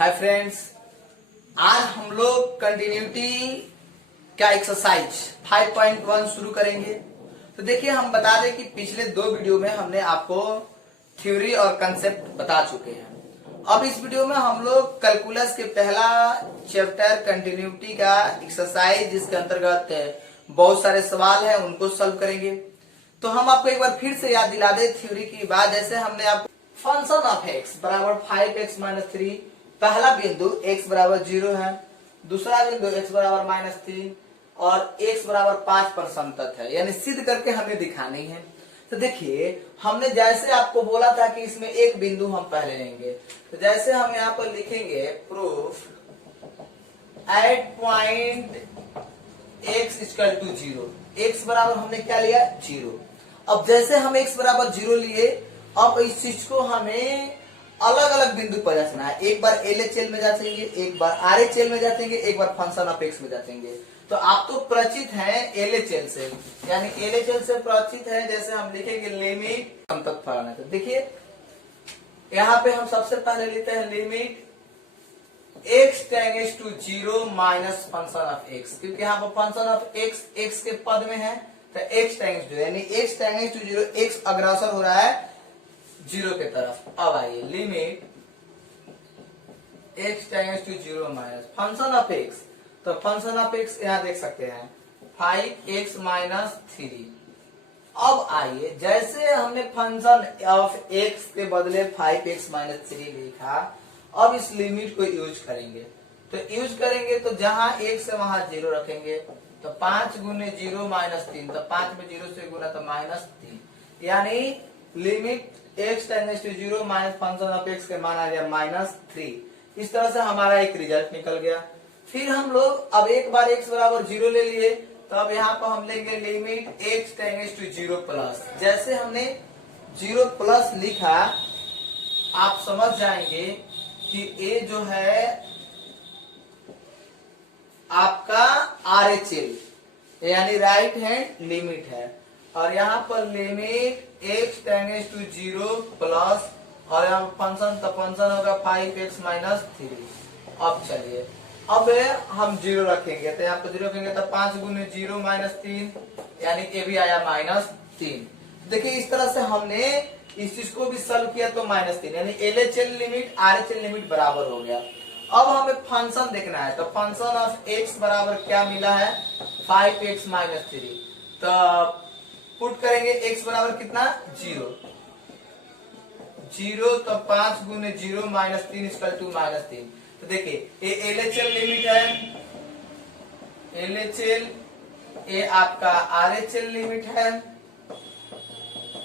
Hi friends, आज हम लोग कंटिन्यूटी का एक्सरसाइज 5.1 शुरू करेंगे। तो देखिए, हम बता दें कि पिछले 2 वीडियो में हमने आपको थ्योरी और कंसेप्ट बता चुके हैं। अब इस वीडियो में हम लोग कैलकुलस के पहला चैप्टर कंटिन्यूटी का एक्सरसाइज, जिसके अंतर्गत बहुत सारे सवाल हैं, उनको सॉल्व करेंगे। तो हम आपको एक बार फिर से याद दिला दें थ्योरी की बात। जैसे हमने आपको फंक्शन ऑफ x बराबर 5x-3, पहला बिंदु x बराबर 0 है, दूसरा बिंदु x बराबर -3 और x बराबर 5 पर संतत है, यानी सिद्ध करके हमें दिखानी है। तो देखिए, हमने जैसे आपको बोला था कि इसमें एक बिंदु हम पहले लेंगे, तो जैसे हम यहाँ पर लिखेंगे proof at point x equal to 0। x बराबर हमने क्या लिया? 0। अब जैसे हम x बराबर 0 लिए, अब इस चीज को हमें अलग अलग बिंदु पर जांचना है। एक बार LHL में जांचेंगे, एक बार RHL में जांचेंगे, एक बार फंक्शन ऑफ x में जांचेंगे। तो आप तो परिचित हैं LHL से, यानी LHL से परिचित है। जैसे हम लिखेंगे लिमिट संतत फलन है, तो देखिए यहाँ पे हम सबसे पहले लेते हैं limit x tends to 0 minus function of x, क्योंकि यहाँ पर फंक्शन ऑफ x के पद में है, तो x टेंड्स टू, यानी x टेंड्स टू 0, x अग्रसर हो रहा है 0 के तरफ। अब आइए limit x tends to 0 minus function of x, तो फंक्शन ऑफ x यहाँ देख सकते हैं 5x-3। अब आइए, जैसे हमने फंक्शन ऑफ x के बदले 5x-3 लिखा, अब इस लिमिट को यूज करेंगे। तो यूज करेंगे तो जहां 1 से वहां 0 रखेंगे, तो 5 गुने 0 माइनस 3, तो 5 में 0 से गुना तो -3, यानी limit x tends to 0 minus function of x के मान आ गया -3। इस तरह से हमारा एक रिजल्ट निकल गया। फिर हम लोग अब एक बार x बराबर 0 ले लिए, तो अब यहाँ पर हम लेंगे limit x tends to 0 plus. जैसे हमने 0 प्लस लिखा, आप समझ जाएंगे कि ये जो है आपका RHL यानी राइट हैंड लिमिट है, और यहाँ पर limit x tends to 0 plus, और यहाँ फंक्शन, तो फंक्शन होगा 5x-3। अब चलिए, अब हम 0 रखेंगे, तो यहाँ पर 0 रखेंगे तो 5 गुने 0 माइनस 3, यानी ये भी आया -3। देखिए, इस तरह से हमने इस चीज को भी सॉल्व किया तो -3, यानी LHL लिमिट RHL लिमिट बराबर हो गया। अब हमें फंक्शन देखना है, तो फंक्शन ऑफ x बराबर क्या मिला है? 5x-3। तो पुट करेंगे x बराबर कितना? 0। तो 5 गुने 0 माइनस 3 इक्वल टू -3। तो देखिए, ये LHL लिमिट है, LHL ये आपका RHL लिमिट है,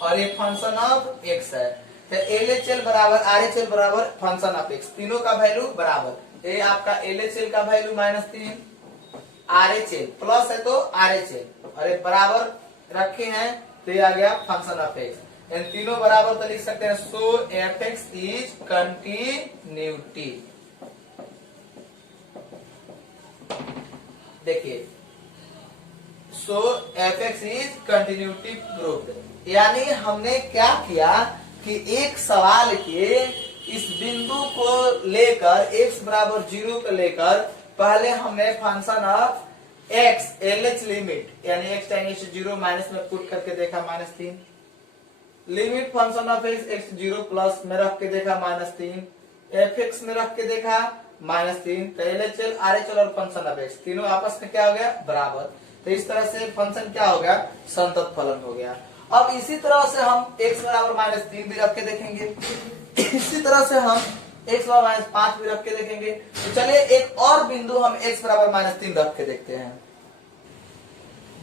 और ये फंक्शन ऑफ x है। तो LHL बराबर RHL बराबर फंक्शन ऑफ x, तीनों का वैल्यू बराबर। ये आपका LHL का वैल्यू -3, RHL प्लस है तो RHL, और ये बराबर रखे हैं, तो ये आ गया फंक्शन ऑफ x। इन तीनों बराबर तो लिख सकते हैं, सो fx इज कंटिन्यूटी। देखिए, सो fx इज कंटिन्यूटी प्रूव्ड। यानी हमने क्या किया कि एक सवाल के इस बिंदु को लेकर, x बराबर 0 को लेकर, पहले हमने function of x LH limit यानी x टेंड्स टू 0 माइनस में पुट करके देखा -3, limit function of x 0 plus में रख के देखा -3, fx में रख के देखा -3। तो LHL RHL और फंक्शन ऑफ x तीनों आपस में क्या हो गया? बराबर। तो इस तरह से फंक्शन क्या हो गया? संतत फलन हो गया। अब इसी तरह से हम x बराबर -3 भी रख के देखेंगे, इसी तरह से हम x बराबर -5 भी रख के देखेंगे। तो चलिए एक और बिंदु हम x बराबर -3 रख के देखते हैं।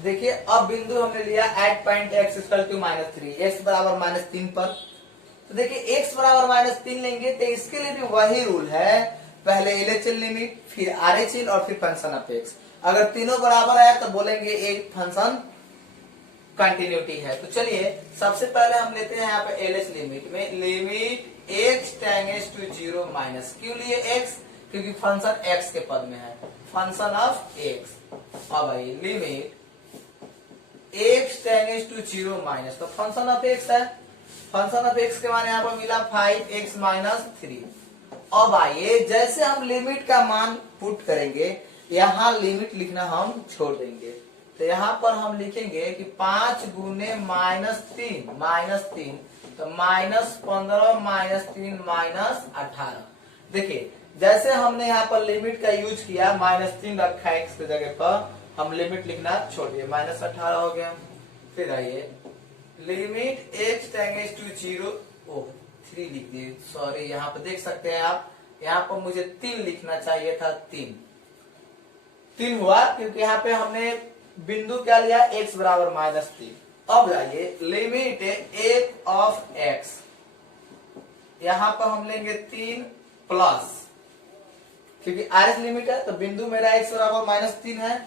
देखिए, अब बिंदु हमने लिया at point x equal to -3, x बराबर -3 पर। तो देखिए, x बराबर -3 लेंगे, तो इसके लिए भी वही रूल है, पहले LHL लिमिट, फिर RHL और फिर फंक्शन ऑफ x। अगर तीनों बराबर है तो बोलेंगे एक फंक्शन कंटिन्यूटी है। तो चलिए सबसे पहले हम लेते हैं यहाँ पे LH लिमिट में limit x tends to 0 minus, क्यों लिए x? क्योंकि फंक्शन x के पद में है, फंक्शन ऑफ x। अब आई limit x tends to 0 minus, तो फंक्शन ऑफ x है, फंक्शन ऑफ x के मान यहाँ पर मिला 5x-3। अब आइए जैसे हम लिमिट का मान पुट करेंगे, यहाँ लिमिट लिखना हम छोड़ देंगे। तो यहाँ पर हम लिखेंगे कि 5 गुने -3 तो -15 -3 -18। देखिए जैसे हमने यहाँ पर लिमिट का यूज किया, -3 रखा है x की जगह पर, हम लिमिट लिखना छोड़ दिए, -18 हो गया। फिर आइए लिमिट x टेंडेंस टू 0, 3 लिख दिए, सॉरी यहाँ पर देख सकते हैं आप, यहाँ पर मुझे 3 लिखना चाहिए था, 3 हुआ क्योंकि यहाँ पे हमने बिंदु क्या लिया, x बराबर -3। अब आइए लिमिट f ऑफ x, यहाँ पर हम लेंगे 3 प्लस, क्योंकि आर लिमिट है तो बिंदु मेरा x बराबर -3 है,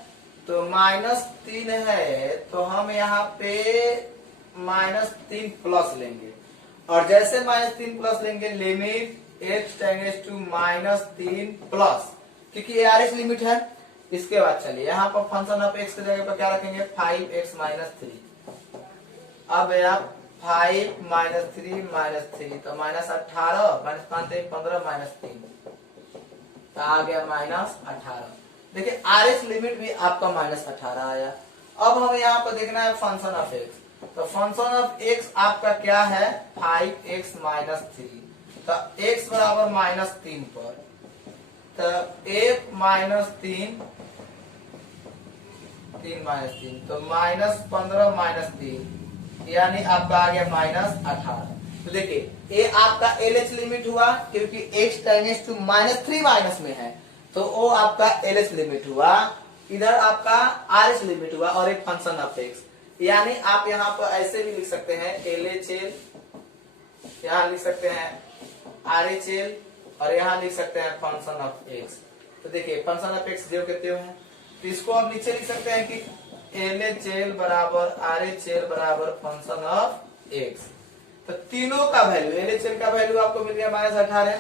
तो -3 है तो हम यहाँ पे -3 प्लस लेंगे। और जैसे -3 प्लस लेंगे limit x tends to -3 plus, क्योंकि ये आर लिमिट है। इसके बाद चलिए यहाँ पर फंक्शन ऑफ x की जगह पर क्या रखेंगे, 5x -3। अब आप 5 -3 -3 तो -18 -15 -3 तो आ गया -18। देखिए आर एस लिमिट भी आपका -18 आया। अब हमें यहाँ पर देखना है फंक्शन ऑफ x, तो फंक्शन ऑफ x आपका क्या है, 5x -3। तो x बराबर -3 पर, तो 1 -3 3 -3 तो -15 -3 यानी आपका आ गया -18। तो देखिए ये आपका LH लिमिट हुआ, क्योंकि x टेंडेंस टू -3 माइनस में है तो वो आपका LH लिमिट हुआ। इधर आपका RH लिमिट हुआ और एक फंक्शन ऑफ x, यानी आप यहाँ पर ऐसे भी लिख सकते हैं LHL, यहाँ लिख सकते हैं RHL और यहाँ लिख सकते हैं फंक्शन ऑफ x। तो देखिए फंक्शन ऑफ x जो कहते हैं, तो इसको आप नीचे लिख सकते हैं कि LHL बराबर RHL बराबर फंक्शन ऑफ x। तो तीनों का वैल्यू, LHL का वैल्यू आपको मिल गया -18,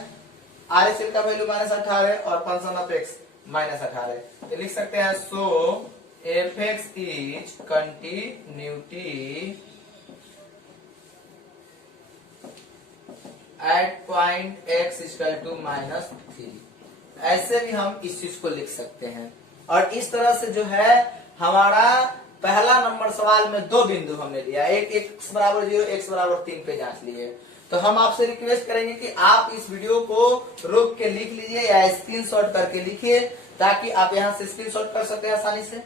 RHL का वैल्यू -18 और फंक्शन ऑफ x -18। तो लिख सकते हैं so fx is continuity at point x equal to -3। ऐसे भी हम इस चीज को लिख सकते हैं। और इस तरह से जो है हमारा पहला नंबर सवाल में 2 बिंदु हमने लिया, एक x बराबर 0 x बराबर 3 पे जांच लिए। तो हम आपसे रिक्वेस्ट करेंगे कि आप इस वीडियो को रोक के लिख लीजिए या स्क्रीनशॉट करके लिखिए, ताकि आप यहाँ से स्क्रीनशॉट कर सकते हैं आसानी से।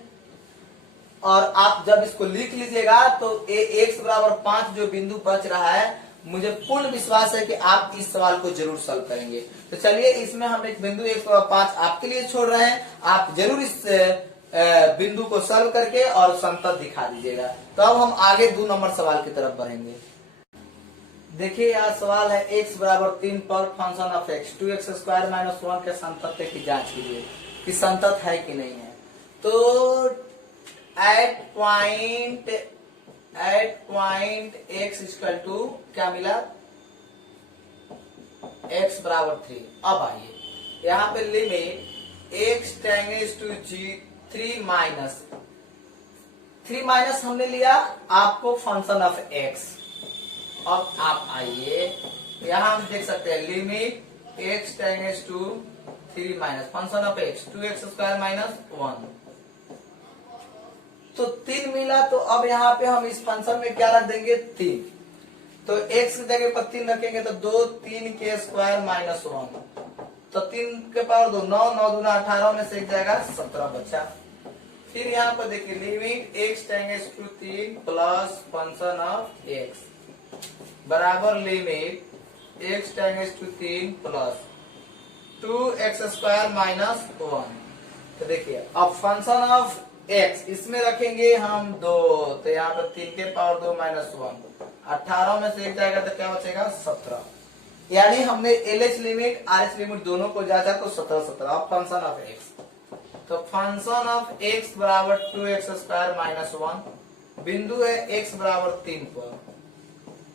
और आप जब इसको लिख लीजिएगा तो x बराबर 5 जो बिंदु बच रहा है, मुझे पूर्ण विश्वास है कि आप इस सवाल को जरूर सॉल्व करेंगे। तो चलिए इसमें हम एक बिंदु 105 आपके लिए छोड़ रहे हैं, आप जरूर इस बिंदु को सॉल्व करके और संतत दिखा दीजिएगा। तो अब हम आगे 2 नंबर सवाल की तरफ बढ़ेंगे। देखिए यहाँ सवाल है x बराबर 3 पर फंक्शन ऑफ x 2x² - 1 के संतत्य की जांच कीजिए कि संतत है कि नहीं है। तो at point x equal to क्या मिला, x बराबर 3। अब आइए यहाँ पे limit x tends to 3 minus हमने लिया आपको फंक्शन ऑफ x। अब आप आइए यहाँ हम देख सकते हैं limit x tends to 3 minus function of x 2x² - 1। तो 3 मिला, तो अब यहाँ पे हम इस फंक्शन में क्या रख देंगे, 3। तो x की जगह पर 3 रखेंगे तो 2 3 के स्क्वायर -1, तो 3 के पावर 2 9 9 दूना 18 में से एक जाएगा 17 बचा। फिर यहाँ पर देखिए limit x tends to 3 plus function of x बराबर limit x tends to 3 plus 2x² - 1। तो देखिए अब फंक्शन ऑफ x इसमें रखेंगे हम 2, तो यहाँ पर 3 के पावर 2 -1, 18 में से एक जाएगा तो क्या बचेगा 17। यानी हमने LH लिमिट RH लिमिट दोनों को जांचा तो 17 17। अब फंक्शन ऑफ x, तो फंक्शन ऑफ x बराबर 2x² - 1, बिंदु है x बराबर 3 पर,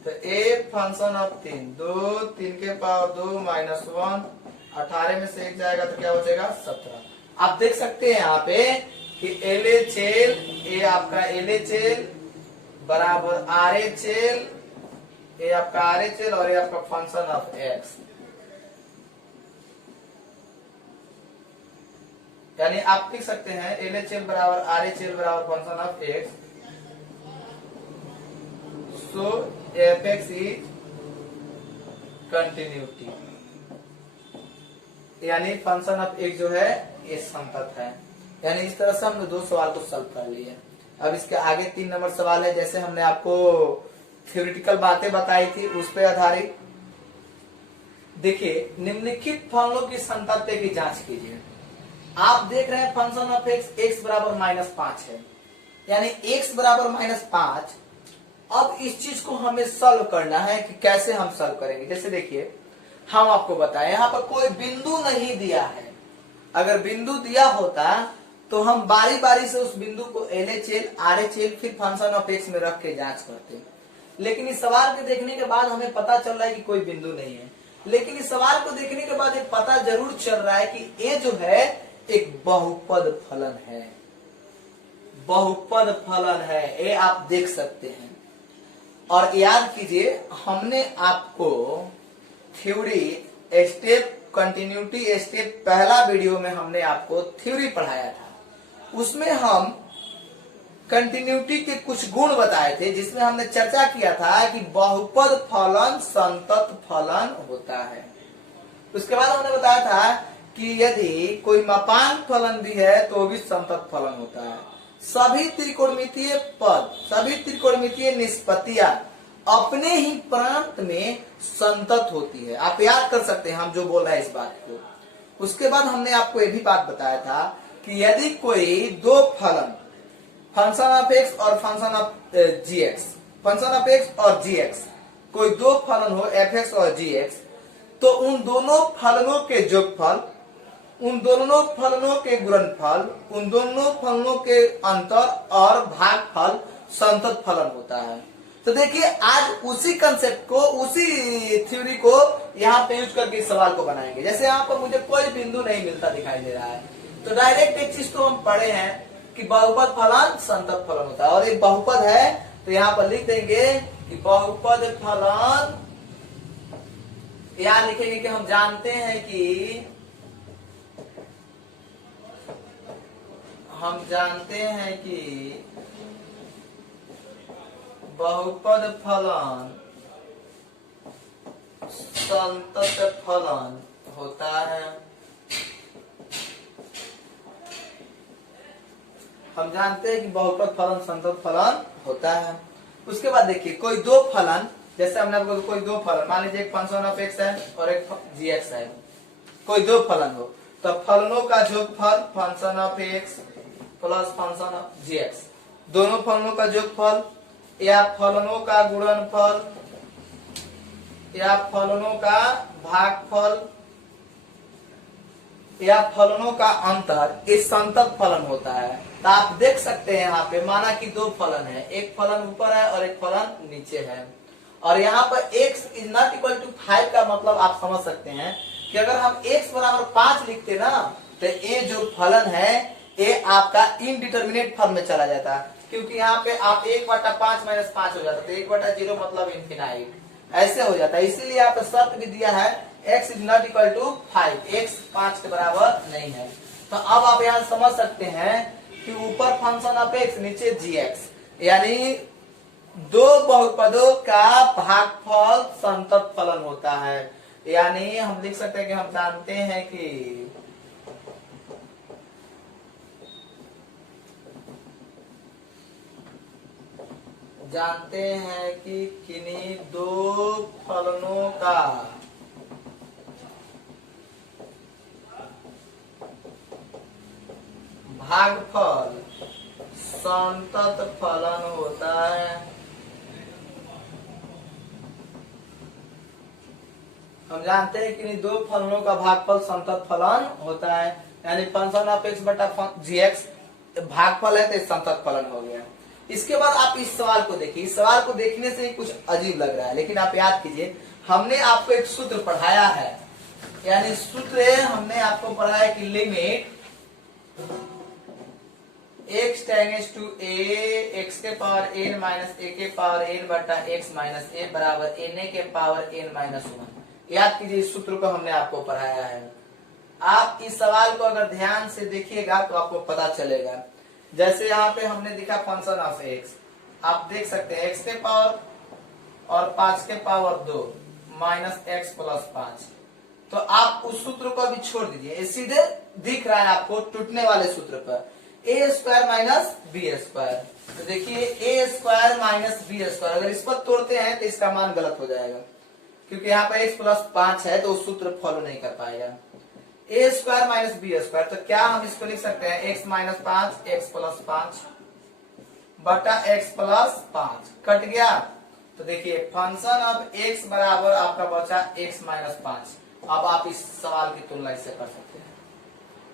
तो एक फंक्शन ऑफ 3 2 3 के पावर 2 -1, 18 में से एक जाएगा तो क्या बचेगा 17। आप देख सकते हैं यहाँ पे कि LHL, ये आपका LHL बराबर RHL, ये आपका RHL और ये आपका फंक्शन ऑफ x। यानी आप लिख सकते हैं LHL बराबर RHL बराबर function of x, so fx is continuity, यानी फंक्शन ऑफ एक्स जो है ये संतत है। यानी इस तरह से हमने दो सवाल को सॉल्व कर लिया। अब इसके आगे 3 नंबर सवाल है, जैसे हमने आपको थ्योरेटिकल बातें बताई थी उस पर आधारित। देखिए, निम्नलिखित फलनों की संतत्य की जांच कीजिए। आप देख रहे हैं फंक्शन ऑफ एक्स एक्स बराबर -5 है, यानी एक्स बराबर -5। अब इस चीज को हमें सॉल्व करना है कि कैसे हम सॉल्व करेंगे। जैसे देखिए, हम आपको बताएं यहाँ पर कोई बिंदु नहीं दिया है। अगर बिंदु दिया होता तो हम बारी बारी से उस बिंदु को LHL RHL फिर फंक्शन ऑफ एक्स में रख के जांच करते, लेकिन इस सवाल के देखने के बाद हमें पता चल रहा है कि कोई बिंदु नहीं है। लेकिन इस सवाल को देखने के बाद ये पता जरूर चल रहा है कि ये जो है एक बहुपद फलन है, बहुपद फलन है, ये आप देख सकते हैं। और याद कीजिए, हमने आपको थ्योरी स्टेप कंटिन्यूटी स्टेप पहला वीडियो में हमने आपको थ्योरी पढ़ाया था। उसमें हम कंटिन्यूटी के कुछ गुण बताए थे, जिसमें हमने चर्चा किया था कि बहुपद फलन संतत फलन होता है। उसके बाद हमने बताया था कि यदि कोई मापांक फलन भी है तो वो भी संतत फलन होता है। सभी त्रिकोणमितीय पद, सभी त्रिकोणमितीय निष्पत्तियां अपने ही प्रांत में संतत होती है। आप याद कर सकते हैं हम जो बोल रहे हैं इस बात को। उसके बाद हमने आपको ये भी बात बताया था कि यदि कोई दो फलन फंक्शन ऑफ एक्स और function of GX, function of x और जीएक्स, कोई दो फलन हो fx और gx, तो उन दोनों फलनों के जोगफल, उन दोनों फलनों के गुणनफल, उन दोनों फलनों के अंतर और भागफल संतत फलन होता है। तो देखिए, आज उसी कंसेप्ट को, उसी थ्योरी को यहाँ पे यूज करके इस सवाल को बनाएंगे। जैसे यहाँ पर मुझे कोई बिंदु नहीं मिलता दिखाई दे रहा है, तो डायरेक्ट एक चीज तो हम पढ़े हैं कि बहुपद फलन संतत फलन होता है, और एक बहुपद है तो यहाँ पर लिख देंगे कि बहुपद फलन, यहाँ लिखेंगे कि हम जानते हैं कि बहुपद फलन संतत फलन होता है। हम जानते हैं कि बहुपद फलन संतत फलन होता है। उसके बाद देखिए, कोई दो फलन, जैसे हमने आपको कोई दो फलन, मान लीजिए एक फंक्शन ऑफ एक्स है और एक जीएक्स है, कोई दो फलन हो तो फलनों का जोगफल function of x plus function of g x, दोनों फलनों का जोगफल या फलनों का गुणनफल या फलनों का भागफल या फलनों का अंतर, इस संतत फलन होता है। तो आप देख सकते हैं यहाँ पे, माना कि दो फलन है, एक फलन ऊपर है और एक फलन नीचे है, और यहाँ पर x is not equal to 5 का मतलब आप समझ सकते हैं कि अगर हम x बराबर 5 लिखते ना, तो ये जो फलन है ये आपका इनडिटर्मिनेट फॉर्म में चला जाता, क्योंकि यहाँ पे आप 1/5 - 5 हो जाता, तो 1/0 मतलब इनफिनाइट, ऐसे हो जाता है। इसीलिए यहाँ पे शर्त भी दिया है x is not equal to 5, x 5 के बराबर नहीं है। तो अब आप यहाँ समझ सकते हैं कि ऊपर फंक्शन ऑफ x, नीचे gx, यानी दो बहुपदों का भागफल संतत फलन होता है। यानी हम लिख सकते हैं कि हम जानते हैं कि किन्हीं दो फलनों का भागफल संतत फलन होता है। हम जानते हैं कि दो फलनों का भागफल संतत फलन होता है, यानी फंक्शन ऑफ एक्स बटा जीएक्स भागफल है तो संतत फलन हो गया। इसके बाद आप इस सवाल को देखिए, इस सवाल को देखने से ही कुछ अजीब लग रहा है, लेकिन आप याद कीजिए, हमने आपको एक सूत्र पढ़ाया है, यानी सूत्र हमने आपको पढ़ाया कि limit x tends to a x के पावर n माइनस a के पावर n बटा x माइनस a बराबर n के पावर n माइनस 1। याद कीजिए, इस सूत्र को हमने आपको पढ़ाया है। आप इस सवाल को अगर ध्यान से देखिएगा तो आपको पता चलेगा। जैसे यहाँ पे हमने दिखा फंक्शन ऑफ एक्स, आप देख सकते हैं एक्स के पावर और 5 के पावर 2 माइनस एक्स प्लस 5। तो आप उस सूत्र को अभी छोड़ दीजिए, ये सीधे दिख रहा है आपको टूटने वाले सूत्र पर ए स्क्वायर माइनस बी स्क्वायर। तो देखिए ए स्क्वायर माइनस बी स्क्वायर, अगर इस पर तोड़ते हैं तो इसका मान गलत हो जाएगा, क्योंकि यहाँ पर एक्स प्लस 5 है तो सूत्र फॉलो नहीं कर पाएगा। ए स्क्वायर माइनस बी स्क्वायर, तो क्या हम इसको लिख सकते हैं एक्स माइनस 5 एक्स प्लस 5 बटा एक्स प्लस 5, कट गया। तो देखिए फंक्शन ऑफ एक्स बराबर आपका बचा एक्स माइनस 5। अब आप इस सवाल की तुलना इससे कर सकते हैं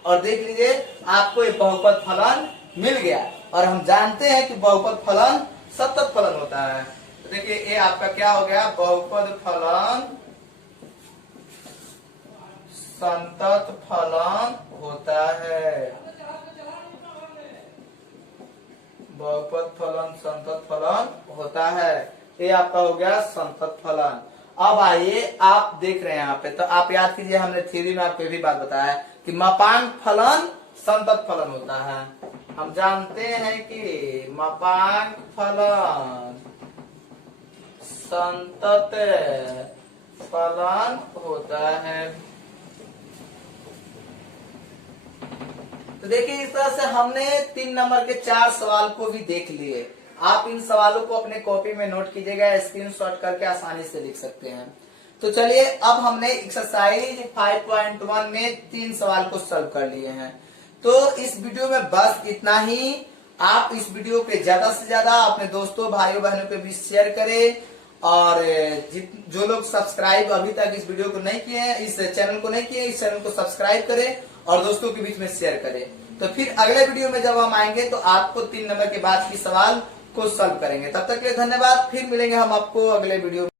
और देख लीजिए आपको एक बहुपद फलन मिल गया। और हम जानते हैं कि बहुपद फलन सतत फलन होता है। तो देखिए ये आपका क्या हो गया, बहुपद फलन संतत फलन होता है। बहुपद फलन संतत फलन होता है, ये आपका हो गया संतत फलन। अब आइए आप देख रहे हैं यहाँ पे, तो आप याद कीजिए हमने थ्योरी में आपको भी बात बताया कि मापांक फलन संतत फलन होता है। हम जानते हैं कि मापांक फलन संतत फलन होता है। तो देखिए इस तरह से हमने 3 नंबर के 4 सवाल को भी देख लिए। आप इन सवालों को अपने कॉपी में नोट कीजिएगा, स्क्रीनशॉट करके आसानी से लिख सकते हैं। तो चलिए अब हमने एक्सरसाइज 5.1 में 3 सवाल को सॉल्व कर लिए हैं। तो इस वीडियो में बस इतना ही। आप इस वीडियो पे ज्यादा से ज्यादा अपने दोस्तों भाइयों बहनों के बीच शेयर करें और जो लोग सब्सक्राइब अभी तक इस वीडियो को नहीं किए हैं, इस चैनल को नहीं किए, इस चैनल को सब्सक्राइब करें और दोस्तों के बीच में शेयर करें। तो फिर अगले वीडियो में जब हम आएंगे तो आपको 3 नंबर के बाद की सवाल को सॉल्व करेंगे। तब तक के लिए धन्यवाद, फिर मिलेंगे हम आपको अगले वीडियो में।